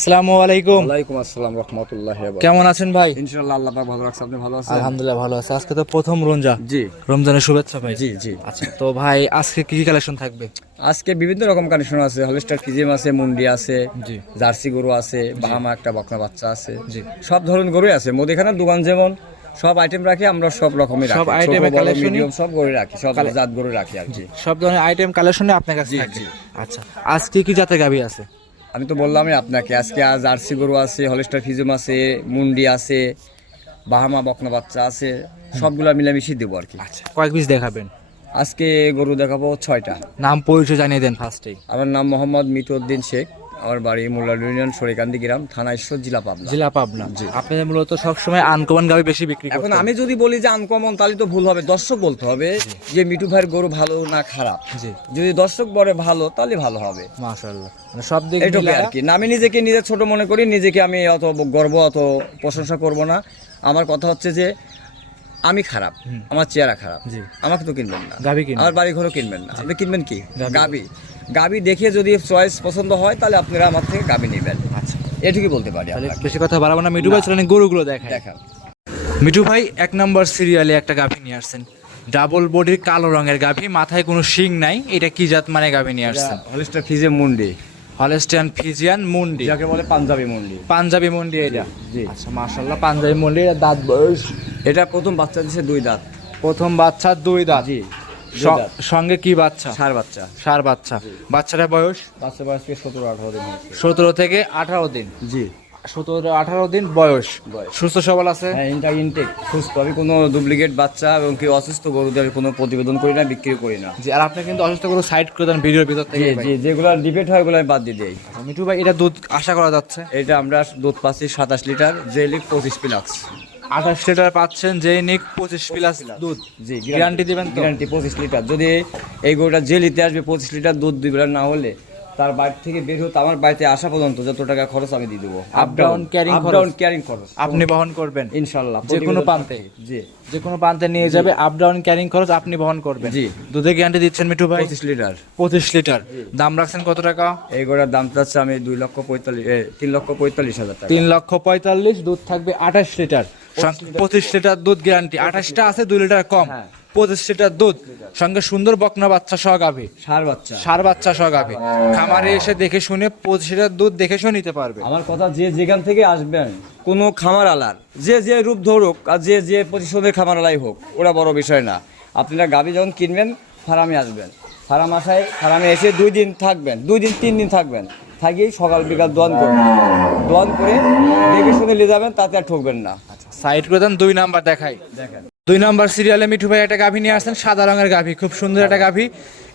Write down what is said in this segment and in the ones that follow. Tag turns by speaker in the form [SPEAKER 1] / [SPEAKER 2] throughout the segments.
[SPEAKER 1] আসসালামু আলাইকুম।
[SPEAKER 2] ওয়ালাইকুম আসসালাম রহমতুল্লাহ
[SPEAKER 1] কেমন আছেন ভাই?
[SPEAKER 2] ইনশাআল্লাহ আল্লাহ পাক ভালো রাখছে আপনি ভালো আছেন?
[SPEAKER 1] আলহামদুলিল্লাহ ভালো আছে। আজকে তো প্রথম রমজা
[SPEAKER 2] জি।
[SPEAKER 1] রমজানের শুভেচ্ছা ভাই।
[SPEAKER 2] জি জি।
[SPEAKER 1] আচ্ছা তো ভাই আজকে কি কি কালেকশন থাকবে?
[SPEAKER 2] আজকে বিভিন্ন রকম কানেকশন আছে। হলিস্টার ফিজিম আছে মুন্ডি আছে
[SPEAKER 1] জি।
[SPEAKER 2] জার্সি গরু আছে বাহামা একটা বকনা বাচ্চা আছে।
[SPEAKER 1] জি।
[SPEAKER 2] সব ধরনের গরুই আছে। মুদিখানার দোকান যেমন সব আইটেম রাখি আমরা সব রকমের
[SPEAKER 1] সব collection-ই?
[SPEAKER 2] মিডিয়াম সব গরু রাখি সব জাত গরু রাখি আর কি।
[SPEAKER 1] সব ধরনের আইটেম কালেকশনে আপনার কাছে। আচ্ছা আজকে কি জাতের গাবি আছে?
[SPEAKER 2] আমি তো বললামই আপনাকে আজকে আজ জার্সি গরু আছে হলিস্টার ফিজুম আছে মুন্ডি আছে বাহামা বকনা বাচ্চা আছে সবগুলা মিলামিশি দেবো আর কি।
[SPEAKER 1] আচ্ছা কয়েক পিস দেখাবেন?
[SPEAKER 2] আজকে গরু দেখাবো ছয়টা।
[SPEAKER 1] নাম পরিচয় জানিয়ে দেন ফার্স্টে
[SPEAKER 2] আমার নাম মোহাম্মদ মিটুদ্দিন শেখ। আমার বাড়ি মোল্লা ইউনিয়ন সরিকান্দি গ্রাম থানা ঈশ্বর জেলা পাবনা।
[SPEAKER 1] জেলা পাবনা। জি। আপনাদের মূলত সবসময় আনকমন গাবি বেশি বিক্রি
[SPEAKER 2] এখন আমি যদি বলি যে আনকমন তাহলে তো ভুল হবে। দর্শক বলতে হবে যে মিটু ভাইয়ের গরু ভালো না খারাপ।
[SPEAKER 1] জি।
[SPEAKER 2] যদি দর্শক বলে ভালো তাহলে ভালো হবে।
[SPEAKER 1] মাশাআল্লাহ। মানে সব দিক
[SPEAKER 2] এইটুকু আর কি আমি নিজেকে নিজে ছোট মনে করি নিজেকে আমি অত গর্ব অত প্রশংসা করব না। আমার কথা হচ্ছে যে আমি খারাপ আমার চেহারা খারাপ।
[SPEAKER 1] জি।
[SPEAKER 2] আমাকে তো কিনবেন না।
[SPEAKER 1] গাভী কিনবেন।
[SPEAKER 2] আমার বাড়ি ঘরও কিনবেন না। আপনি কিনবেন কি? গাবি। গাবি দেখে যদি চয়েস পছন্দ হয় তাহলে আপনারা আমার থেকে গাবি নেবেন।
[SPEAKER 1] আচ্ছা।
[SPEAKER 2] এটুকুই বলতে পারি
[SPEAKER 1] বেশি কথা বাড়াবো না। মিঠু ভাই চলেন গরুগুলো দেখায়
[SPEAKER 2] দেখা
[SPEAKER 1] মিঠু ভাই এক নম্বর সিরিয়ালে একটা গাভী নিয়ে আসছেন। ডাবল বডির কালো রঙের গাভী মাথায় কোনো শিং নাই। এটা কি জাত মানে গাভী নিয়ে আসছেন?
[SPEAKER 2] হলিস্টার ফিজে মুন্ডি।
[SPEAKER 1] হলেস্টিয়ান ফিজিয়ান মুন্ডি।
[SPEAKER 2] যাকে বলে পাঞ্জাবি মুন্ডি।
[SPEAKER 1] পাঞ্জাবি মুন্ডি এটা।
[SPEAKER 2] জি।
[SPEAKER 1] আচ্ছা মাশাআল্লাহ পাঞ্জাবি মুন্ডি এটা দাঁত বয়স।
[SPEAKER 2] এটা প্রথম বাচ্চা দিছে দুই দাঁত।
[SPEAKER 1] প্রথম বাচ্চা দুই দাঁত।
[SPEAKER 2] জি।
[SPEAKER 1] সঙ্গে কি বাচ্চা?
[SPEAKER 2] সার বাচ্চা।
[SPEAKER 1] সার বাচ্চা। বাচ্চাটার বয়স?
[SPEAKER 2] বাচ্চা বয়স থেকে সতেরো আঠারো দিন।
[SPEAKER 1] সতেরো থেকে আঠারো দিন।
[SPEAKER 2] জি।
[SPEAKER 1] সতেরো আঠারো দিন বয়স। সুস্থ সবল আছে?
[SPEAKER 2] হ্যাঁ ইনটেক সুস্থ। আমি কোনো ডুপ্লিকেট বাচ্চা এবং কি অসুস্থ গরুদের কোনো প্রতিবেদন করি না বিক্রি করি না।
[SPEAKER 1] জি আর আপনি কিন্তু অসুস্থ করে সাইড করে দেন ভিডিওর ভিতর থেকে
[SPEAKER 2] জি যেগুলো ডিবেট হয় ওগুলো আমি বাদ দিয়ে দিই।
[SPEAKER 1] মিঠু ভাই এটা দুধ আশা করা যাচ্ছে?
[SPEAKER 2] এটা আমরা দুধ পাচ্ছি সাতাশ লিটার যে লিক পঁচিশ পিলাক্স
[SPEAKER 1] আঠাশ লিটার পাচ্ছেন যে নিক পঁচিশ প্লাস দুধ।
[SPEAKER 2] জি
[SPEAKER 1] গ্যারান্টি দিবেন
[SPEAKER 2] গ্যারান্টি পঁচিশ লিটার। যদি এই গরুটা জেলিতে আসবে পঁচিশ লিটার দুধ দিবেন না হলে। তার বাড়ি থেকে বের হতে আমার বাড়িতে আসা পর্যন্ত যত টাকা খরচ আমি দিয়ে দেবো।
[SPEAKER 1] Up down carrying
[SPEAKER 2] up down carrying খরচ।
[SPEAKER 1] আপনি বহন করবেন।
[SPEAKER 2] ইনশাল্লাহ
[SPEAKER 1] যে কোনো প্রান্তে?
[SPEAKER 2] জি।
[SPEAKER 1] যে কোনো প্রান্তে নিয়ে যাবে আপ ডাউন ক্যারিং খরচ আপনি বহন করবেন।
[SPEAKER 2] জি।
[SPEAKER 1] দুধের গ্যারান্টি দিচ্ছেন মিঠু ভাই?
[SPEAKER 2] পঁচিশ লিটার।
[SPEAKER 1] পঁচিশ লিটার। দাম রাখছেন কত টাকা?
[SPEAKER 2] এই গরুর দাম চাচ্ছে আমি দুই লক্ষ পঁয়তাল্লিশ তিন লক্ষ পঁয়তাল্লিশ হাজার টাকা।
[SPEAKER 1] তিন লক্ষ পঁয়তাল্লিশ দুধ থাকবে আঠাশ লিটার। পঁচিশ লিটার। দুধ গ্যারান্টি আঠাশটা আছে দুই লিটার কম।
[SPEAKER 2] হ্যাঁ।
[SPEAKER 1] পঁচিশ লিটার দুধ সঙ্গে সুন্দর বকনা বাচ্চা সহ গাভী।
[SPEAKER 2] সার বাচ্চা।
[SPEAKER 1] সার বাচ্চা সহ গাভী। খামারে এসে দেখে শুনে পঁচিশ লিটার দুধ দেখে শুনে নিতে পারবে।
[SPEAKER 2] আমার কথা যে যেখান থেকে আসবেন কোনো খামার আলার যে যে রূপ ধরুক আর যে যে পজিশনের খামার আলাই হোক ওরা বড় বিষয় না। আপনারা গাভী যখন কিনবেন ফার্মে আসবেন। ফার্ম আসায় ফার্মে এসে দুই দিন থাকবেন দুই দিন তিন দিন থাকবেন। থাকিয়েই সকাল বিকাল দোয়ান করবেন দোয়ান করে দেখে শুনে নিয়ে যাবেন তাতে আর ঠকবেন না।
[SPEAKER 1] সাইড করে দেন দুই নাম্বার দেখাই।
[SPEAKER 2] দেখেন।
[SPEAKER 1] দুই নম্বর সিরিয়ালে মিঠু ভাই একটা গাভী নিয়ে আসছেন সাদা রঙের গাভী খুব সুন্দর একটা গাভী।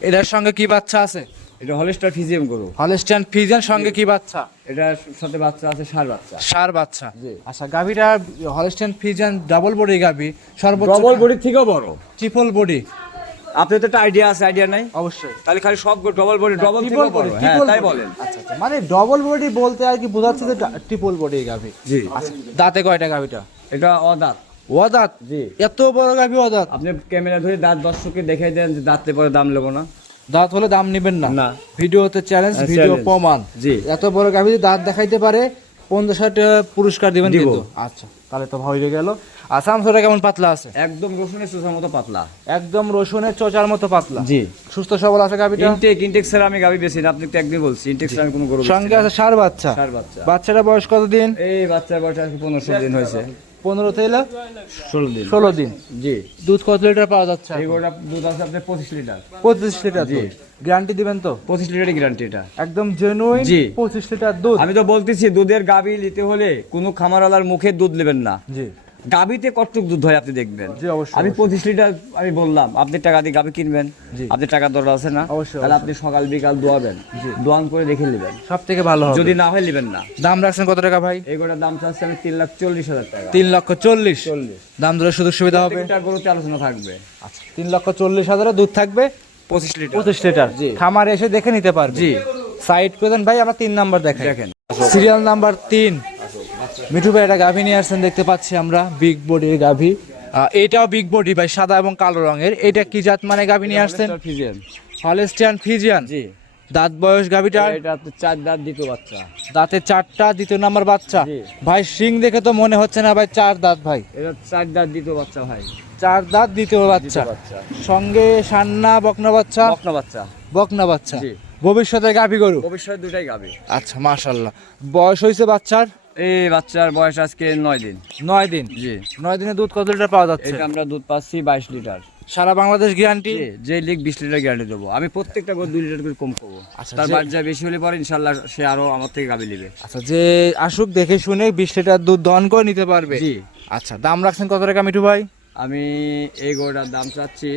[SPEAKER 1] এটার সঙ্গে কি বাচ্চা আছে?
[SPEAKER 2] এটা হলিস্টার ফিজিয়াম গরু।
[SPEAKER 1] হলেস্টিয়ান ফিজিয়ান সঙ্গে কি বাচ্চা?
[SPEAKER 2] এটার সাথে বাচ্চা আছে সার বাচ্চা।
[SPEAKER 1] সার বাচ্চা। আচ্ছা গাভীটা হলেস্টিয়ান ফিজিয়ান ডাবল বডি গাভী সর্বোচ্চ
[SPEAKER 2] ডবল বডির থেকেও বড়।
[SPEAKER 1] ট্রিপল বডি
[SPEAKER 2] আপনার তো একটা আইডিয়া আছে আইডিয়া নাই?
[SPEAKER 1] অবশ্যই।
[SPEAKER 2] তাহলে খালি সব ডবল বডি ডবল থেকেও বড়। তাই বলেন।
[SPEAKER 1] আচ্ছা আচ্ছা মানে ডবল বডি বলতে আর কি বোঝাচ্ছে যে ট্রিপল বডি গাভী।
[SPEAKER 2] জি।
[SPEAKER 1] আচ্ছা দাঁতে কয়টা গাভীটা?
[SPEAKER 2] এটা অদাঁত।
[SPEAKER 1] ও দাঁত
[SPEAKER 2] জি।
[SPEAKER 1] এত বড় গাভী ও দাঁত
[SPEAKER 2] আপনি ক্যামেরা ধরে দাঁত দর্শককে দেখাই দেন যে দাঁতলে পরে দাম নেব না।
[SPEAKER 1] দাঁত হলে দাম নেবেন না।
[SPEAKER 2] না।
[SPEAKER 1] ভিডিওতে চ্যালেঞ্জ ভিডিও প্রমাণ।
[SPEAKER 2] জি।
[SPEAKER 1] এত বড় গাভী দাঁত দেখাইতে পারে পঞ্চাশ ষাট পুরস্কার দিবেন কিন্তু। আচ্ছা তাহলে তো হয়ে গেল। আসামসোটা কেমন পাতলা আছে?
[SPEAKER 2] একদম রসুনের সুসার মতো পাতলা।
[SPEAKER 1] একদম রসুনের চচার মতো পাতলা।
[SPEAKER 2] জি।
[SPEAKER 1] সুস্থ সবল আছে গাভীটা?
[SPEAKER 2] ইনটেক ইনটেক স্যার আমি গাবি বেশি না। আপনি তো একদিন বলছি ইনটেক স্যার আমি কোনো গরু
[SPEAKER 1] সঙ্গে আছে সার বাচ্চা।
[SPEAKER 2] সার বাচ্চা।
[SPEAKER 1] বাচ্চাটা বয়স কত দিন
[SPEAKER 2] এই বাচ্চার বয়স আজকে পনেরো দিন হয়েছে।
[SPEAKER 1] পনেরো থেকে
[SPEAKER 2] ষোলো দিন।
[SPEAKER 1] ষোলো দিন
[SPEAKER 2] জি।
[SPEAKER 1] দুধ কত লিটার পাওয়া যাচ্ছে
[SPEAKER 2] এই দুধ আছে আপনার পঁচিশ লিটার।
[SPEAKER 1] পঁচিশ লিটার
[SPEAKER 2] জি।
[SPEAKER 1] গ্যারান্টি দিবেন তো?
[SPEAKER 2] পঁচিশ লিটারই গ্যারান্টি এটা।
[SPEAKER 1] একদম জেনুইন
[SPEAKER 2] জি।
[SPEAKER 1] পঁচিশ লিটার দুধ।
[SPEAKER 2] আমি তো বলতেছি দুধের গাবি নিতে হলে কোনো খামারওয়ালার মুখে দুধ নেবেন না।
[SPEAKER 1] জি।
[SPEAKER 2] গাবিতে কতটুক দুধ হয় আপনি দেখবেন? আমি পঁচিশ লিটার আমি বললাম আপনি টাকা দিয়ে গাবি কিনবেন আপনি টাকা দরকার আছে না? তাহলে আপনি সকাল বিকাল দোয়াবেন দোয়ান করে দেখে নেবেন।
[SPEAKER 1] সব থেকে ভালো
[SPEAKER 2] যদি না হয় নেবেন না।
[SPEAKER 1] দাম রাখছেন কত টাকা ভাই?
[SPEAKER 2] এই গোটার দাম চাচ্ছি আমি তিন লাখ চল্লিশ হাজার টাকা।
[SPEAKER 1] তিন লক্ষ চল্লিশ।
[SPEAKER 2] চল্লিশ।
[SPEAKER 1] দাম ধরে সুযোগ সুবিধা হবে?
[SPEAKER 2] গরুতে আলোচনা থাকবে।
[SPEAKER 1] আচ্ছা তিন লক্ষ চল্লিশ হাজারে দুধ থাকবে?
[SPEAKER 2] পঁচিশ লিটার।
[SPEAKER 1] পঁচিশ লিটার।
[SPEAKER 2] জি।
[SPEAKER 1] খামারে এসে দেখে নিতে পারবে।
[SPEAKER 2] জি।
[SPEAKER 1] সাইড করে দেন ভাই আমরা তিন নাম্বার দেখাই।
[SPEAKER 2] দেখেন।
[SPEAKER 1] সিরিয়াল নাম্বার তিন। মিঠু ভাই একটা গাভী নিয়ে আসছেন দেখতে পাচ্ছি আমরা বিগ বডির গাভী। এটাও বিগ বডি ভাই সাদা এবং কালো রঙের। এটা কি জাত মানে গাভী নিয়ে আসছেন? হলেস্টিয়ান ফিজিয়ান
[SPEAKER 2] জি।
[SPEAKER 1] দাঁত বয়স গাভীটা
[SPEAKER 2] এটা চার দাঁত দ্বিতীয় বাচ্চা।
[SPEAKER 1] দাঁতে চারটা দ্বিতীয় নাম্বার বাচ্চা। ভাই সিং দেখে তো মনে হচ্ছে না ভাই চার দাঁত ভাই।
[SPEAKER 2] এটা চার দাঁত দ্বিতীয় বাচ্চা ভাই।
[SPEAKER 1] চার দাঁত দ্বিতীয় বাচ্চা।
[SPEAKER 2] বাচ্চা।
[SPEAKER 1] সঙ্গে সান্না বকনা বাচ্চা?
[SPEAKER 2] বকনা বাচ্চা।
[SPEAKER 1] বকনা বাচ্চা।
[SPEAKER 2] জি।
[SPEAKER 1] ভবিষ্যতে গাভী গরু?
[SPEAKER 2] ভবিষ্যৎ দুটাই গাবে
[SPEAKER 1] আচ্ছা মাশাল্লাহ বয়স হয়েছে বাচ্চার?
[SPEAKER 2] এই বাচ্চার বয়স আজকে নয় দিন।
[SPEAKER 1] নয় দিন?
[SPEAKER 2] জি।
[SPEAKER 1] নয় দিনে দুধ কত লিটার পাওয়া যাচ্ছে?
[SPEAKER 2] এটা আমরা দুধ পাচ্ছি বাইশ লিটার।
[SPEAKER 1] সারা বাংলাদেশ গ্যারান্টি?
[SPEAKER 2] যে লিগ বিশ লিটার গ্যারান্টি দেবো। আমি প্রত্যেকটা করে দুই লিটার করে কম করব।
[SPEAKER 1] আচ্ছা,
[SPEAKER 2] তার
[SPEAKER 1] যা
[SPEAKER 2] বেশি হলে পরে ইনশাল্লাহ সে আরও আমার থেকে গাবি নেবে।
[SPEAKER 1] আচ্ছা যে আসুক দেখে শুনে বিশ লিটার দুধ দহন করে নিতে পারবে।
[SPEAKER 2] জি।
[SPEAKER 1] আচ্ছা দাম রাখছেন কত টাকা মিঠু ভাই?
[SPEAKER 2] আমি এই গরুটার দাম চাচ্ছি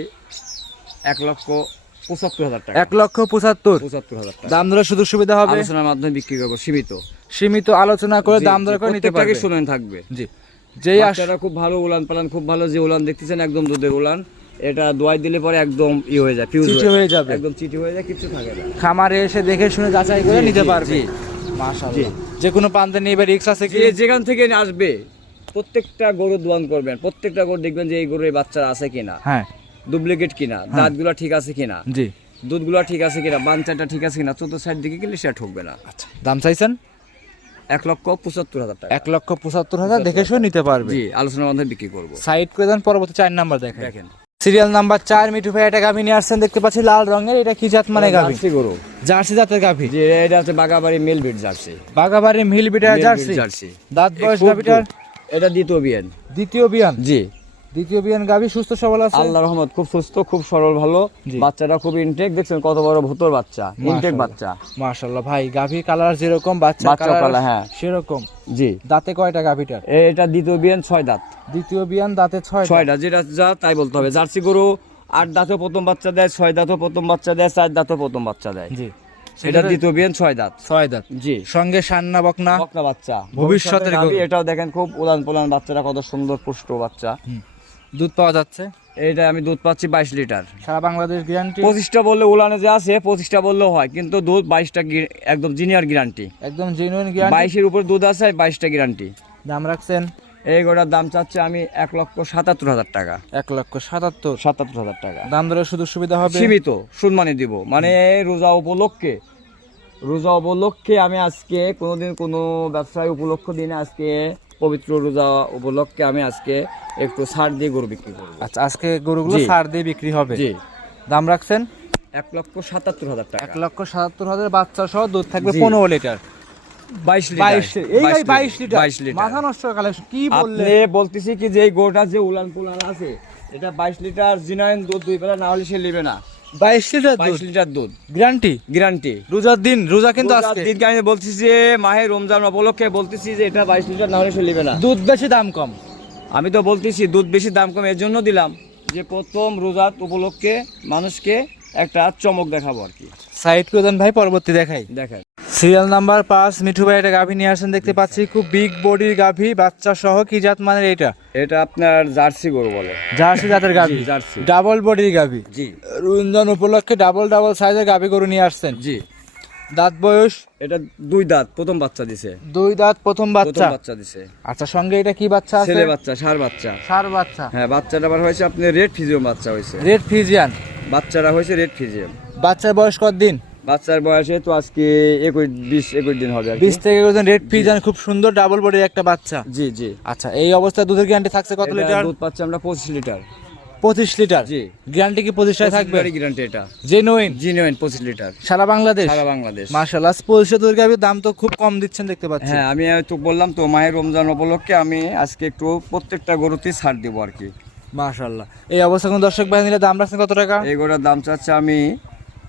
[SPEAKER 2] এক লক্ষ পঁচাত্তর হাজার টাকা।
[SPEAKER 1] এক লক্ষ পঁচাত্তর?
[SPEAKER 2] পঁচাত্তর হাজার টাকা।
[SPEAKER 1] দাম দরে সুযোগ সুবিধা হবে?
[SPEAKER 2] আলোচনার মাধ্যমে বিক্রি করব সীমিত।
[SPEAKER 1] সীমিত আলোচনা করে দাম দর করে নিতে পারবে।
[SPEAKER 2] শুনেন থাকবে।
[SPEAKER 1] জি যেই আস
[SPEAKER 2] খুব ভালো উলান পালান খুব ভালো যে উলান দেখতেছেন একদম দুধের উলান এটা দোয়াই দিলে পরে একদম ই হয়ে যায়
[SPEAKER 1] চিঠি হয়ে যাবে।
[SPEAKER 2] একদম চিঠি হয়ে যায় কিছু থাকে না।
[SPEAKER 1] খামারে এসে দেখে শুনে যাচাই করে নিতে পারবে
[SPEAKER 2] জি।
[SPEAKER 1] মাশাআল্লাহ। যে কোনো প্রান্তে নিয়ে রিক্স আছে কি?
[SPEAKER 2] যে যেখান থেকে আসবে প্রত্যেকটা গরু দোয়ান করবেন প্রত্যেকটা গরু দেখবেন যে এই গরুর এই বাচ্চারা আছে কিনা
[SPEAKER 1] হ্যাঁ।
[SPEAKER 2] ডুপ্লিকেট কিনা দাঁতগুলো ঠিক আছে কিনা
[SPEAKER 1] জি।
[SPEAKER 2] দুধগুলো ঠিক আছে কিনা বাঞ্চাটা ঠিক আছে কিনা চতুর্থ সাইড দিকে গেলে সেটা ঠকবে না।
[SPEAKER 1] আচ্ছা দাম চাইছেন?
[SPEAKER 2] এক লক্ষ পঁচাত্তর হাজার টাকা।
[SPEAKER 1] এক লক্ষ পঁচাত্তর হাজার দেখে শুনে নিতে পারবে।
[SPEAKER 2] জি আলোচনার মাধ্যমে বিক্রি করব।
[SPEAKER 1] সাইড করে দেন পরবর্তী চার নাম্বার দেখেন।
[SPEAKER 2] দেখেন।
[SPEAKER 1] সিরিয়াল নাম্বার চার মিঠু ভাই একটা গাভী নিয়ে আসছেন দেখতে পাচ্ছি লাল রঙের এটা কি জাত মানে গাভী?
[SPEAKER 2] জার্সি গরু।
[SPEAKER 1] জার্সি জাতের গাভী।
[SPEAKER 2] যে এটা হচ্ছে Bagabari mail bit jersey.
[SPEAKER 1] Bagabari মিল
[SPEAKER 2] Male
[SPEAKER 1] জার্সি।
[SPEAKER 2] জার্সি।
[SPEAKER 1] দাঁত বয়স গাভীটার?
[SPEAKER 2] এটা দ্বিতীয় বিয়ান।
[SPEAKER 1] দ্বিতীয় বিয়ান?
[SPEAKER 2] জি।
[SPEAKER 1] দ্বিতীয় বিয়ান সুস্থ সবল আছে?
[SPEAKER 2] আল্লাহ রহমত খুব সুস্থ খুব সরল ভালো। বাচ্চাটা খুব ইনটেক দেখছেন কত বড় ভুতর বাচ্চা ইনটেক বাচ্চা।
[SPEAKER 1] মাশাআল্লাহ ভাই গাভী কালার যেরকম বাচ্চা কালার
[SPEAKER 2] হ্যাঁ।
[SPEAKER 1] সেরকম।
[SPEAKER 2] জি।
[SPEAKER 1] দাঁতে কয়টা গাভীটার?
[SPEAKER 2] এটা দ্বিতীয় বিয়ান ছয় দাঁত।
[SPEAKER 1] দ্বিতীয় বিয়ান দাঁতে ছয়
[SPEAKER 2] ছয়টা যেটা যা তাই বলতে হবে। জার্সি গরু আট দাঁতও প্রথম বাচ্চা দেয় ছয় দাঁতও প্রথম বাচ্চা দেয় চার দাঁতও প্রথম বাচ্চা দেয়।
[SPEAKER 1] জি।
[SPEAKER 2] এটা দ্বিতীয় বিয়ান ছয় দাঁত।
[SPEAKER 1] ছয় দাঁত।
[SPEAKER 2] জি।
[SPEAKER 1] সঙ্গে সান্না বকনা।
[SPEAKER 2] বকনা বাচ্চা।
[SPEAKER 1] ভবিষ্যতের
[SPEAKER 2] এটাও দেখেন খুব উলান পোলান বাচ্চারা কত সুন্দর পুষ্ট বাচ্চা।
[SPEAKER 1] দুধ পাওয়া যাচ্ছে।
[SPEAKER 2] এটা আমি দুধ পাচ্ছি বাইশ লিটার।
[SPEAKER 1] সারা বাংলাদেশ গ্যারান্টি
[SPEAKER 2] পঁচিশটা বললে উলানে যে আছে পঁচিশটা বললেও হয় কিন্তু দুধ বাইশটা একদম জিনিয়ার গ্যারান্টি
[SPEAKER 1] একদম জেনুইন গ্যারান্টি
[SPEAKER 2] বাইশের উপর দুধ আছে বাইশটা গ্যারান্টি
[SPEAKER 1] দাম রাখছেন?
[SPEAKER 2] এই গোটার দাম চাচ্ছে আমি এক লক্ষ সাতাত্তর হাজার টাকা।
[SPEAKER 1] এক লক্ষ সাতাত্তর?
[SPEAKER 2] সাতাত্তর হাজার টাকা।
[SPEAKER 1] দাম দরের সুযোগ সুবিধা হবে?
[SPEAKER 2] সীমিত সম্মানে দিব। মানে রোজা উপলক্ষে রোজা উপলক্ষে আমি আজকে কোনোদিন কোনো ব্যবসায় উপলক্ষ দিনে আজকে পবিত্র রোজা উপলক্ষে আমি আজকে একটু ছাড় দিয়ে গরু বিক্রি করব।
[SPEAKER 1] আচ্ছা আজকে গরুগুলো। সার দিয়ে বিক্রি হবে?
[SPEAKER 2] জি।
[SPEAKER 1] দাম রাখছেন?
[SPEAKER 2] এক লক্ষ সাতাত্তর হাজার টাকা।
[SPEAKER 1] এক লক্ষ সাতাত্তর হাজার বাচ্চা সহ দুধ থাকবে পনেরো লিটার।
[SPEAKER 2] বাইশ
[SPEAKER 1] বাইশ বাইশ লিটার।
[SPEAKER 2] বাইশ লিটার?
[SPEAKER 1] মাথা নষ্ট কালেকশন কি বললে
[SPEAKER 2] বলতেছি কি যে গরুটা যে উলান পুলান আছে এটা বাইশ লিটার জিনাইন দুধ দুই বেলা না হলে সে নেবে না।
[SPEAKER 1] বাইশ লিটার
[SPEAKER 2] বাইশ লিটার দুধ।
[SPEAKER 1] গ্যারান্টি?
[SPEAKER 2] গ্যারান্টি।
[SPEAKER 1] রোজার দিন রোজা কিন্তু আজকে।
[SPEAKER 2] দিনকে আমি বলতেছি যে মাহে রমজান উপলক্ষে বলতেছি যে এটা বাইশ লিটার না হলে চলিবে না।
[SPEAKER 1] দুধ বেশি দাম কম।
[SPEAKER 2] আমি তো বলতেছি দুধ বেশি দাম কম এর জন্য দিলাম যে প্রথম রোজাত উপলক্ষে মানুষকে একটা চমক দেখাবো আর কি।
[SPEAKER 1] সাইড করে দেন ভাই পরবর্তী দেখাই।
[SPEAKER 2] দেখেন
[SPEAKER 1] সিরিয়াল নাম্বার পাঁচ মিঠু ভাই একটা গাভী নিয়ে আসেন দেখতে পাচ্ছি। খুব বিগ বডির গাভী বাচ্চা সহ কি জাত মানের এটা?
[SPEAKER 2] এটা আপনার জার্সি গরু বলে।
[SPEAKER 1] জার্সি জাতের গাভী।
[SPEAKER 2] জার্সি।
[SPEAKER 1] ডাবল বডির গাভী।
[SPEAKER 2] জি।
[SPEAKER 1] রঞ্জন উপলক্ষে ডাবল ডাবল সাইজের গাভী গরু নিয়ে আসছেন।
[SPEAKER 2] জি।
[SPEAKER 1] দাঁত বয়স?
[SPEAKER 2] এটা দুই দাঁত প্রথম বাচ্চা দিছে।
[SPEAKER 1] দুই দাঁত প্রথম
[SPEAKER 2] প্রথম
[SPEAKER 1] বাচ্চা
[SPEAKER 2] বাচ্চা দিছে।
[SPEAKER 1] আচ্ছা সঙ্গে এটা কি বাচ্চা আছে?
[SPEAKER 2] ছেলে বাচ্চা সার বাচ্চা।
[SPEAKER 1] সার বাচ্চা।
[SPEAKER 2] হ্যাঁ বাচ্চাটা আবার হয়েছে আপনি রেড ফিজিয়াম বাচ্চা হয়েছে।
[SPEAKER 1] রেড ফিজিয়ান
[SPEAKER 2] বাচ্চাটা হয়েছে রেড ফিজিয়াম
[SPEAKER 1] বাচ্চার বয়স কত দিন
[SPEAKER 2] বাচ্চার বয়সে তো আজকে একুশ বিশ একুশ দিন হবে।
[SPEAKER 1] বিশ থেকে রেড ফিজিয়ান খুব সুন্দর ডাবল বডির একটা বাচ্চা।
[SPEAKER 2] জি জি।
[SPEAKER 1] আচ্ছা এই অবস্থায় দুধের গ্যারান্টি থাকছে কত লিটার?
[SPEAKER 2] দুধ পাচ্ছি আমরা পঁচিশ লিটার।
[SPEAKER 1] পঁচিশ লিটার?
[SPEAKER 2] জি।
[SPEAKER 1] গ্যারান্টি কি পঁচিশটায় থাকবে?
[SPEAKER 2] গ্যারান্টি এটা।
[SPEAKER 1] জেনুইন
[SPEAKER 2] জিনুইন পঁচিশ লিটার।
[SPEAKER 1] সারা বাংলাদেশ?
[SPEAKER 2] সারা বাংলাদেশ।
[SPEAKER 1] মার্শাল্লাহ পঁচিশে দুধের গাভীর দাম তো খুব কম দিচ্ছেন দেখতে পাচ্ছি।
[SPEAKER 2] হ্যাঁ আমি তো বললাম তো মায়ের রমজান উপলক্ষে আমি আজকে একটু প্রত্যেকটা গরুতেই ছাড় দেবো আর কি।
[SPEAKER 1] মার্শাল্লাহ এই অবস্থা কোন দর্শক নিলে দাম রাখছেন কত টাকা?
[SPEAKER 2] এই গরুর দাম চাচ্ছে আমি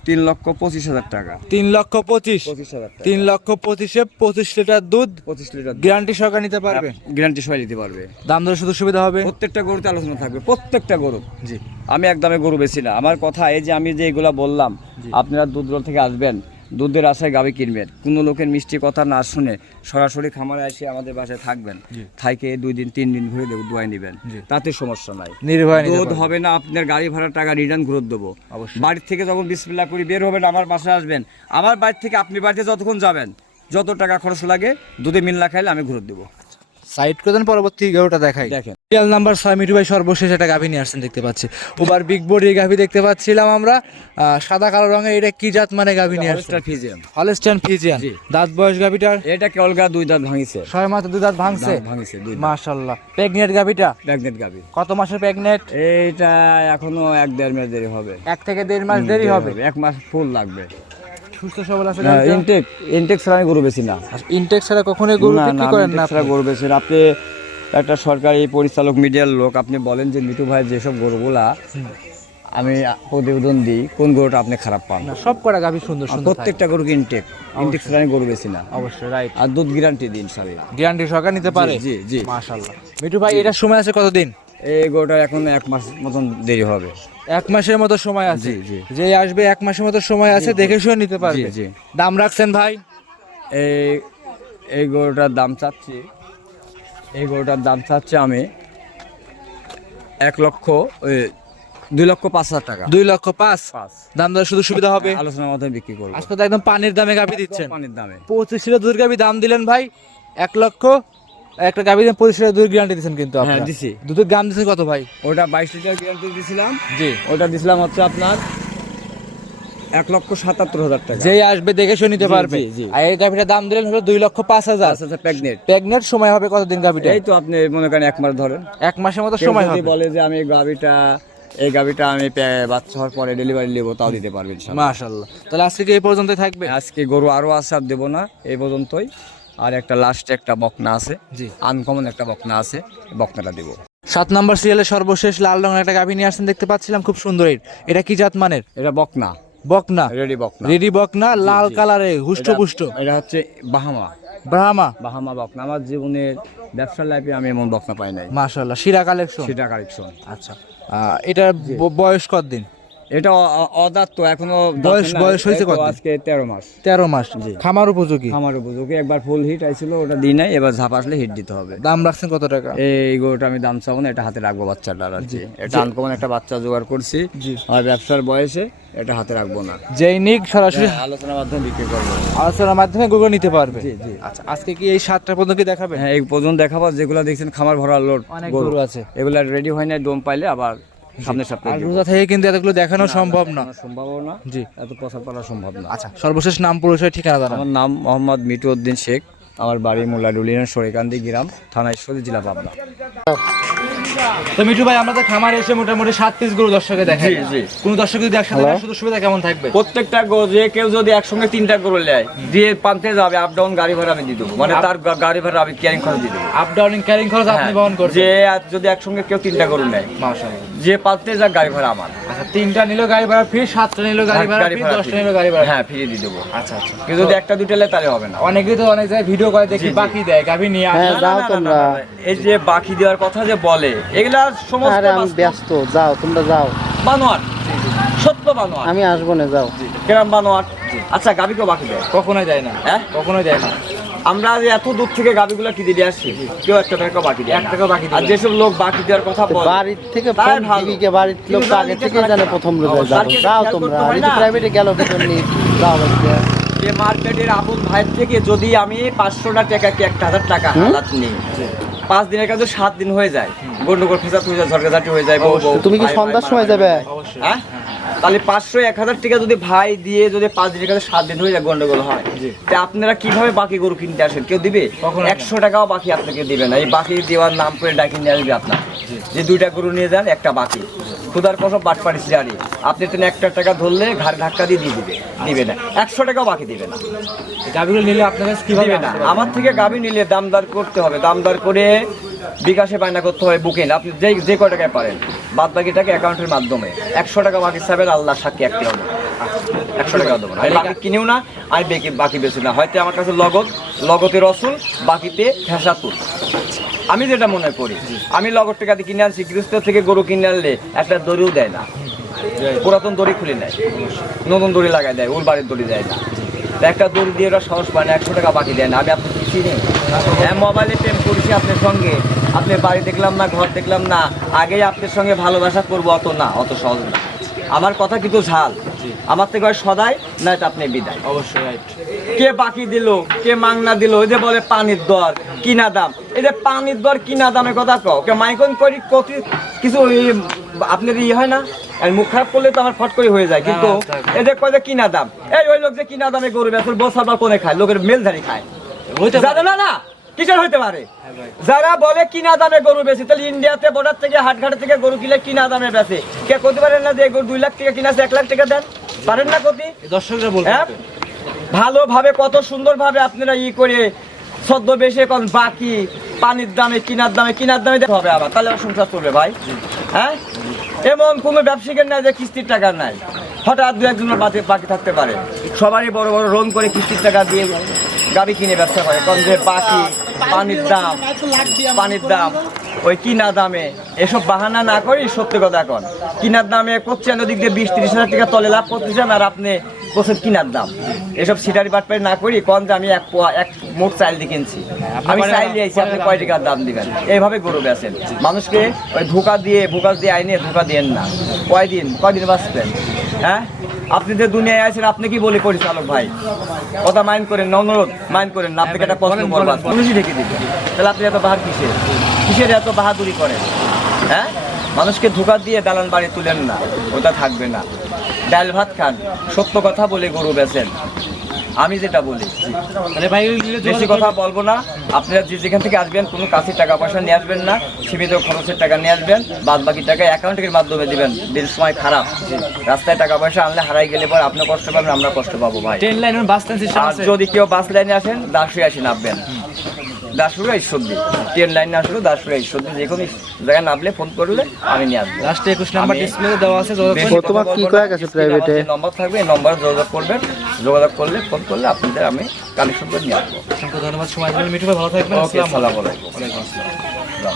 [SPEAKER 2] তিন লক্ষ পঁচিশ হাজার টাকা।
[SPEAKER 1] তিন লক্ষ পঁচিশ।
[SPEAKER 2] পঁচিশ হাজার
[SPEAKER 1] তিন লক্ষ পঁচিশে পঁচিশ লিটার দুধ
[SPEAKER 2] পঁচিশ লিটার
[SPEAKER 1] গ্যারান্টি সহকারে নিতে পারবে?
[SPEAKER 2] গ্যারান্টি সবাই নিতে পারবে।
[SPEAKER 1] দাম দরে শুধু সুবিধা হবে?
[SPEAKER 2] প্রত্যেকটা গরুতে আলোচনা থাকবে প্রত্যেকটা গরু।
[SPEAKER 1] জি।
[SPEAKER 2] আমি একদমে গরু বেশি না। আমার কথা এই যে আমি যে এগুলা বললাম আপনারা দুধ থেকে আসবেন দুধের আশায় গাবি কিনবেন। কোনো লোকের মিষ্টি কথা না শুনে সরাসরি খামারে এসে আমাদের বাসায় থাকবেন। থাইকে দুই দিন তিন দিন ঘুরে দেবো দোয়াই নেবেন। তাতে সমস্যা নাই।
[SPEAKER 1] নির্ভয়
[SPEAKER 2] দুধ হবে না আপনার গাড়ি ভাড়া টাকা রিটার্ন ঘুরত দেবো।
[SPEAKER 1] অবশ্যই।
[SPEAKER 2] বাড়ি থেকে যখন বিসমিল্লা করি বের হবেন আমার বাসায় আসবেন। আমার বাড়ি থেকে আপনি বাড়িতে যতক্ষণ যাবেন যত টাকা খরচ লাগে দুধে মিল্লা খাইলে আমি ঘুরত দেবো।
[SPEAKER 1] সাইড করে দেন পরবর্তী গরুটা দেখাই।
[SPEAKER 2] দেখেন।
[SPEAKER 1] সিরিয়াল নাম্বার ছয় মিটু ভাই সর্বশেষ একটা গাভী নিয়ে আসছেন দেখতে পাচ্ছি। ওবার বিগ বডির গাভী দেখতে পাচ্ছিলাম আমরা। আহ, সাদা কালো রঙের এটা কি জাত মানে গাভী নিয়ে আসছেন?
[SPEAKER 2] ফিজিয়ান
[SPEAKER 1] হলস্টাইন ফিজিয়ান দাঁত বয়স গাভীটার?
[SPEAKER 2] এটা কেবলগা দুই দাঁত ভাঙিছে।
[SPEAKER 1] ছয় মাত্র দুই দাঁত ভাঙছে?
[SPEAKER 2] ভাঙিছে দুই দাঁত।
[SPEAKER 1] মাশাল্লাহ প্রেগনেন্ট গাভীটা?
[SPEAKER 2] প্রেগনেন্ট গাবি
[SPEAKER 1] কত মাসের প্রেগনেন্ট
[SPEAKER 2] এইটা এখনও এক দেড় মাস দেরি হবে।
[SPEAKER 1] এক থেকে দেড় মাস দেরি হবে
[SPEAKER 2] এক মাস ফুল লাগবে।
[SPEAKER 1] সুস্থ সবল আছে
[SPEAKER 2] ইনটেক ইনটেক ছাড়া আমি গরু বেশি না।
[SPEAKER 1] ইনটেক ছাড়া কখনোই গরু বিক্রি করেন না
[SPEAKER 2] ছাড়া গরু বেশি না। আপনি একটা সরকারি পরিচালক মিডিয়ার লোক আপনি বলেন যে মিটু ভাই যেসব গরুগুলা আমি প্রতিবেদন দিই কোন গরুটা আপনি খারাপ পান?
[SPEAKER 1] না সব কটা গাভী সুন্দর সুন্দর
[SPEAKER 2] প্রত্যেকটা গরুকে ইনটেক ইনটেক ছাড়া আমি গরু বেশি না।
[SPEAKER 1] অবশ্যই রাইট
[SPEAKER 2] আর দুধ গ্যারান্টি দিন সবাই
[SPEAKER 1] গ্যারান্টি সরকার নিতে পারে?
[SPEAKER 2] জি জি।
[SPEAKER 1] মাশাল্লাহ মিঠু ভাই এটার সময় আছে কতদিন?
[SPEAKER 2] এই গরুটা এখন এক মাস মতন দেরি হবে।
[SPEAKER 1] এক মাসের মতো সময় আছে। যে আসবে এক মাসের মতো সময় আছে দেখে শুনে নিতে পারবে। দাম রাখছেন ভাই?
[SPEAKER 2] এই এই গরুটার দাম চাচ্ছি এই গরুটার দাম চাচ্ছি আমি এক লক্ষ দুই লক্ষ পাঁচ হাজার টাকা।
[SPEAKER 1] দুই লক্ষ পাঁচ?
[SPEAKER 2] পাঁচ।
[SPEAKER 1] দাম দর শুধু সুবিধা হবে?
[SPEAKER 2] আলোচনার মাধ্যমে বিক্রি করব।
[SPEAKER 1] আজকে তো একদম পানির দামে গাভি দিচ্ছেন।
[SPEAKER 2] পানির দামে।
[SPEAKER 1] পঁচিশ লিটার দুধ গাভি দাম দিলেন ভাই এক লক্ষ একটা গাভি পঁচিশ লিটার দুধ গ্যারান্টি দিচ্ছেন কিন্তু
[SPEAKER 2] হ্যাঁ দিছি।
[SPEAKER 1] দুধের দাম দিচ্ছেন কত ভাই?
[SPEAKER 2] ওটা বাইশ লিটার গ্যারান্টি দিয়েছিলাম
[SPEAKER 1] জি।
[SPEAKER 2] ওটা দিছিলাম হচ্ছে আপনার এক লক্ষ সাতাত্তর হাজার টাকা।
[SPEAKER 1] যেই আসবে দেখে শুনে নিতে পারবে। আর এই গাভিটার দাম দিলেন হলো দুই লক্ষ পাঁচ হাজার।
[SPEAKER 2] পাঁচ হাজার প্রেগনেন্ট
[SPEAKER 1] প্রেগনেন্ট সময় হবে কতদিন গাভিটা?
[SPEAKER 2] এই তো আপনি মনে করেন এক মাস ধরেন।
[SPEAKER 1] এক মাসের মতো সময়
[SPEAKER 2] যদি
[SPEAKER 1] হবে।
[SPEAKER 2] বলে যে আমি গাভিটা এই গাভিটা আমি বাচ্চা হওয়ার পরে ডেলিভারি নেব তাও দিতে পারবেন
[SPEAKER 1] মাশাল্লাহ তাহলে আজকে কি এই পর্যন্ত থাকবে?
[SPEAKER 2] আজকে গরু আরও আছে আর দেবো না এই পর্যন্তই। আর একটা লাস্টে একটা বকনা আছে।
[SPEAKER 1] জি।
[SPEAKER 2] আনকমন একটা বকনা আছে বকনাটা দেবো।
[SPEAKER 1] সাত নম্বর সিরিয়ালের সর্বশেষ লাল রঙের একটা গাভী নিয়ে আসছেন দেখতে পাচ্ছিলাম খুব সুন্দর এটা কি জাত মানের?
[SPEAKER 2] এটা বকনা।
[SPEAKER 1] বকনা।
[SPEAKER 2] রেডি বকনা।
[SPEAKER 1] রেডি বকনা লাল কালারে হুষ্ট পুষ্ট।
[SPEAKER 2] এটা হচ্ছে বাহামা।
[SPEAKER 1] ব্রাহ্মা
[SPEAKER 2] বাহামা বকনা। আমার জীবনের ব্যবসার লাইফে আমি এমন বকনা পাই নাই।
[SPEAKER 1] মাশাল্লাহ শিরা কালেকশন
[SPEAKER 2] সেটা কালেকশন
[SPEAKER 1] আচ্ছা। ব- বয়স কতদিন?
[SPEAKER 2] এটা অদাত্ত এখনও
[SPEAKER 1] বয়স- বয়স হয়েছে
[SPEAKER 2] এই তো
[SPEAKER 1] কতদিন?
[SPEAKER 2] আজকে তেরো মাস।
[SPEAKER 1] তেরো মাস খামার উপযোগী?
[SPEAKER 2] আমার উপযোগী একবার ফুল হিট আইছিল ওটা দিই নাই এবার ঝাপ আসলে হিট দিতে হবে।
[SPEAKER 1] দাম রাখছেন কত টাকা?
[SPEAKER 2] এই গরুটা আমি দাম চাবো না এটা হাতে রাখব বাচ্চাটার আর কি। এটা আনকমন একটা বাচ্চা জোগাড় করছি। আর ব্যবসার বয়সে এটা হাতে রাখব না।
[SPEAKER 1] যেই নিক সরাসরি
[SPEAKER 2] আলোচনার মাধ্যমে বিক্রি করব।
[SPEAKER 1] আলোচনার মাধ্যমে গুগল নিতে পারবে।
[SPEAKER 2] জি জি।
[SPEAKER 1] আচ্ছা আজকে কি এই সাতটা পর্যন্ত কি দেখাবে
[SPEAKER 2] হ্যাঁ এই পর্যন্ত দেখাবো যেগুলো দেখছেন খামার ভরা লোড
[SPEAKER 1] অনেক
[SPEAKER 2] গরু।
[SPEAKER 1] গরু আছে।
[SPEAKER 2] এগুলা রেডি হয় না ডোম পাইলে আবার সামনের সপ্তাহে।
[SPEAKER 1] রোজা থেকে কিন্তু এতগুলো দেখানো সম্ভব না
[SPEAKER 2] সম্ভব না।
[SPEAKER 1] জি।
[SPEAKER 2] এত প্রচার করা সম্ভব না।
[SPEAKER 1] আচ্ছা সর্বশেষ নাম পরিচয় ঠিকানা জানান।
[SPEAKER 2] আমার নাম মোহাম্মদ মিটু উদ্দিন শেখ। আমার বাড়ি সরিকান্দি গ্রাম থানা ঈশ্বরী জেলা পাবনা।
[SPEAKER 1] তো মিঠু ভাই আমাদের খামারে এসে মোটামুটি সাত পিস গরু দর্শকে দেখে
[SPEAKER 2] জি, জি।
[SPEAKER 1] কোন দর্শক যদি একসাথে সুযোগ সুবিধা কেমন থাকবে?
[SPEAKER 2] প্রত্যেকটা গো- যে কেউ যদি একসঙ্গে তিনটা গরু নেয় দিয়ে পান্তে যাবে আপ ডাউন গাড়ি ভাড়া আমি দিয়ে দেবো। মানে তার গাড়ি ভাড়া আমি ক্যারিং খরচ দিয়ে দেবো।
[SPEAKER 1] আপ ডাউনিং ক্যারিং খরচ আপনি বহন করছেন
[SPEAKER 2] যে আর যদি একসঙ্গে কেউ তিনটা গরু নেয়।
[SPEAKER 1] মাশাআল্লাহ।
[SPEAKER 2] যে পান্তে যাক গাড়ি ভাড়া আমার।
[SPEAKER 1] আচ্ছা তিনটা নিল গাড়ি ভাড়া ফ্রি সাতটা নিল গাড়ি ভাড়া ফ্রি দশটা নিল গাড়ি ভাড়া
[SPEAKER 2] হ্যাঁ ফিরিয়ে দিয়ে দেবো।
[SPEAKER 1] আচ্ছা আচ্ছা।
[SPEAKER 2] কেউ যদি একটা দুটো তাহলে হবে না।
[SPEAKER 1] অনেকেই তো অনেক জায়গায় ভিডিও করে দেখি বাকি দেয় গাভি নিয়ে
[SPEAKER 2] না, না, না, এই যে বাকি দেওয়ার কথা যে বলে এগুলা সমস্ত
[SPEAKER 3] আরে আমি ব্যস্ত যাও তোমরা যাও।
[SPEAKER 2] বানোয়াট সত্য বানোয়াট।
[SPEAKER 3] আমি আসব না যাও।
[SPEAKER 2] কেরাম বানোয়াট। আচ্ছা গাবিকেও বাকি দেয়।
[SPEAKER 1] কখনোই দেয় না।
[SPEAKER 2] হ্যাঁ?
[SPEAKER 1] কখনোই দেয় না।
[SPEAKER 2] আমরা যে এত দূর থেকে গাবিগুলো কিনে দিয়ে আসছি কেউ একটা টাকা বাকি দেয়
[SPEAKER 1] এক
[SPEAKER 2] না।
[SPEAKER 1] টাকাও বাকি
[SPEAKER 2] আর যেসব লোক বাকি দেওয়ার কথা বলে
[SPEAKER 3] বাড়ির থেকে
[SPEAKER 2] তাই
[SPEAKER 3] ফোন
[SPEAKER 2] ভালো।
[SPEAKER 3] বাড়ির লোক আগে থেকেই জানে প্রথম রোজে যাও তোমরা আমি তো প্রাইভেটে গেল যাও
[SPEAKER 2] যে মার্কেটের আপন ভাইয়ের থেকে যদি আমি পাঁচশোটা টাকা কি একটা হাজার টাকা হালাত নিই পাঁচ দিনের কাছে সাত দিন হয়ে যায় গন্ডগোল ফেসাদ হয়ে যায় ঝরকাঝাটি হয়ে যায়
[SPEAKER 3] তুমি কি সন্ধ্যার সময় যাবে?
[SPEAKER 2] হ্যাঁ? তাহলে পাঁচশো এক হাজার টাকা যদি ভাই দিয়ে যদি পাঁচ দিনের কাছে সাত দিন হয়ে যায় গন্ডগোল হয়। তা আপনারা কীভাবে বাকি গরু কিনতে আসেন? কেউ দিবে? একশো টাকাও বাকি আপনাকে দিবে না। এই বাকি দেওয়ার নাম করে ডাকি নিয়ে আসবে আপনার। যে দুইটা গরু নিয়ে যান একটা বাকি। খুদার কসব বাটপাড়ি জানি আপনি তো একটা টাকা ধরলে ঘাড় ধাক্কা দিয়ে দিয়ে দিবে। দিবে না। একশো টাকাও বাকি দিবে না।
[SPEAKER 1] গাভিগুলো নিলে আপনার
[SPEAKER 2] দিবে না। আমার থেকে গাভী নিলে দামদার করতে হবে। দামদার করে বিকাশে বায়না করতে হবে বুকে আপনি যে যে কয় টাকায় পারেন? বাদ বাকিটাকে অ্যাকাউন্টের মাধ্যমে। একশো টাকা বাকি হিসাবে আল্লাহ সাক্ষী একটি হবে। একশো টাকা দেবো না। বাকি কিনেও না আমি বাকি বাকি বেশি না। হয়তো আমার কাছে লগত লগতে রসুল বাকিতে ফেসা তুল আমি যেটা মনে করি, আমি লগর টাকা দিয়ে কিনে আনছি, গৃহস্থ থেকে গরু কিনে আনলে একটা দড়িও দেয় না। পুরাতন দড়ি খুলে নেয়। নতুন দড়ি লাগাই দেয় ওর বাড়ির দড়ি দেয় না। একটা দড়ি দিয়ে ওরা সাহস পায় না একশো টাকা বাকি দেয় না। আমি আপনি কি চিনি। হ্যাঁ মোবাইলে প্রেম করেছি আপনার সঙ্গে। আপনি বাড়ি দেখলাম না ঘর দেখলাম না আগেই আপনার সঙ্গে ভালোবাসা করব অত না অত সহজ না। আমার কথা কিন্তু ঝাল। আমার থেকে হয় সদাই নয়তো আপনি বিদায়।
[SPEAKER 1] অবশ্যই রাইট
[SPEAKER 2] কে বাকি দিল কে মাংনা দিল ওই যে বলে পানির দর কিনা দাম। এই যে পানির দর কিনা দামের কথা কও। কে মাইকন করি কত কিছু আপনার ইয়ে হয় না? আর মুখ খারাপ করলে তো আমার ফট করে হয়ে যায় কিন্তু এদের কয় যে কিনা দাম? এই ওই লোক যে কিনা দামে গরু বেচল বসার বা কোনে খায়? লোকের মেলধারি খায়। জানো না না কিসের হইতে পারে?
[SPEAKER 1] হ্যাঁ
[SPEAKER 2] যারা বলে কিনা দামে গরু বেশি তাহলে ইন্ডিয়াতে বর্ডার থেকে হাটঘাট থেকে গরু কিনে কিনা দামে বেচে। কে করতে পারেন না যে গরু দুই লাখ টাকা কিনা আছে এক লাখ টাকা দেন? পারেন না কতি
[SPEAKER 1] দর্শকরা বলবেন
[SPEAKER 2] হ্যাঁ? ভালোভাবে কত সুন্দরভাবে আপনারা ই করে সদ্য বেশি এখন বাকি পানির দামে কিনার দামে কিনার দামে হবে আবার। তাহলে সংসার চলবে ভাই। হ্যাঁ? এমন কোনো ব্যবসায়ীকে নাই যে কিস্তির টাকা নাই হঠাৎ দু একজনের বাকি বাকি থাকতে পারে। সবারই বড় বড় রোম করে কিস্তির টাকা দিয়ে গাড়ি কিনে ব্যবসা করে। কারণ যে বাকি পানির দাম পানির দাম, ওই কিনা দামে। এসব বাহানা না করি সত্যি কথা এখন কিনার দামে করছেন ওদিক দিয়ে বিশ তিরিশ হাজার টাকা তলে লাভ করতেছেন আর আপনি করছেন কিনার দাম। এসব সিটারি বাটপারি না করি কম যে আমি এক পোয়া এক মোট চাইল দিয়ে কিনছি। আমি
[SPEAKER 1] বলেন-
[SPEAKER 2] চাইল দিয়েছি আপনি কয় টাকার দাম দিবেন? এইভাবে গরু বেচেন। মানুষকে ওই ধোকা দিয়ে ভোকাস দিয়ে আইনে ধোকা দিয়েন না। কয়দিন? কয়দিন বাঁচবেন? হ্যাঁ? আপনি যে দুনিয়ায় আছেন আপনি কি বলে পরিচালক ভাই? কথা মাইন্ড করেন অনুরোধ মাইন্ড করেন না আপনাকে একটা প্রশ্ন
[SPEAKER 1] বলেন,
[SPEAKER 2] করবার।
[SPEAKER 1] বলেন।
[SPEAKER 2] ঢেকে দিবেন তাহলে আপনি এত বাহার কিসের কিসের এত বাহাদুরি করেন? হ্যাঁ? মানুষকে ধোকা দিয়ে দালান বাড়ি তুলেন না ওটা থাকবে না। ডাল ভাত খান। সত্য কথা বলে গরু বেচেন। আমি যেটা বলি
[SPEAKER 1] ভাই
[SPEAKER 2] বেশি কথা বলব না। আপনারা যে যেখান থেকে আসবেন কোনো কাছে টাকা পয়সা নিয়ে আসবেন না। সীমিত খরচের টাকা নিয়ে আসবেন। বাদ বাকি টাকা অ্যাকাউন্টের মাধ্যমে দিবেন। দিন সময় খারাপ রাস্তায় টাকা পয়সা আনলে হারাই গেলে পর আপনি কষ্ট পাবেন আমরা কষ্ট পাবো ভাই।
[SPEAKER 1] ট্রেন লাইন বাস আছে।
[SPEAKER 2] যদি কেউ বাস লাইনে আসেন দাসুই আসি নামবেন। দাসুরা ঈশ্বরদি। ট্রেন লাইনে আসলে দাসুরা ঈশ্বরদি। যে কোনো জায়গায় নামলে ফোন করলে আমি নিয়ে আসব।
[SPEAKER 1] লাস্টে একুশ নাম্বার ডিসপ্লে দেওয়া আছে
[SPEAKER 3] তোমার কি
[SPEAKER 2] কয়েক
[SPEAKER 3] কয়ে গেছে প্রাইভেটে?
[SPEAKER 2] নম্বর থাকবে এই নম্বরে যোগাযোগ করবেন। যোগাযোগ করলে ফোন করলে আপনাদের আমি কালেকশন করে নিয়ে আসব।
[SPEAKER 1] অসংখ্য ধন্যবাদ। সময় দিলেন মিঠু ভাই ভালো থাকবেন।
[SPEAKER 2] আসসালামু
[SPEAKER 1] আলাইকুম।
[SPEAKER 2] আলাইকুম।
[SPEAKER 1] ওয়ালাইকুম আসসালাম।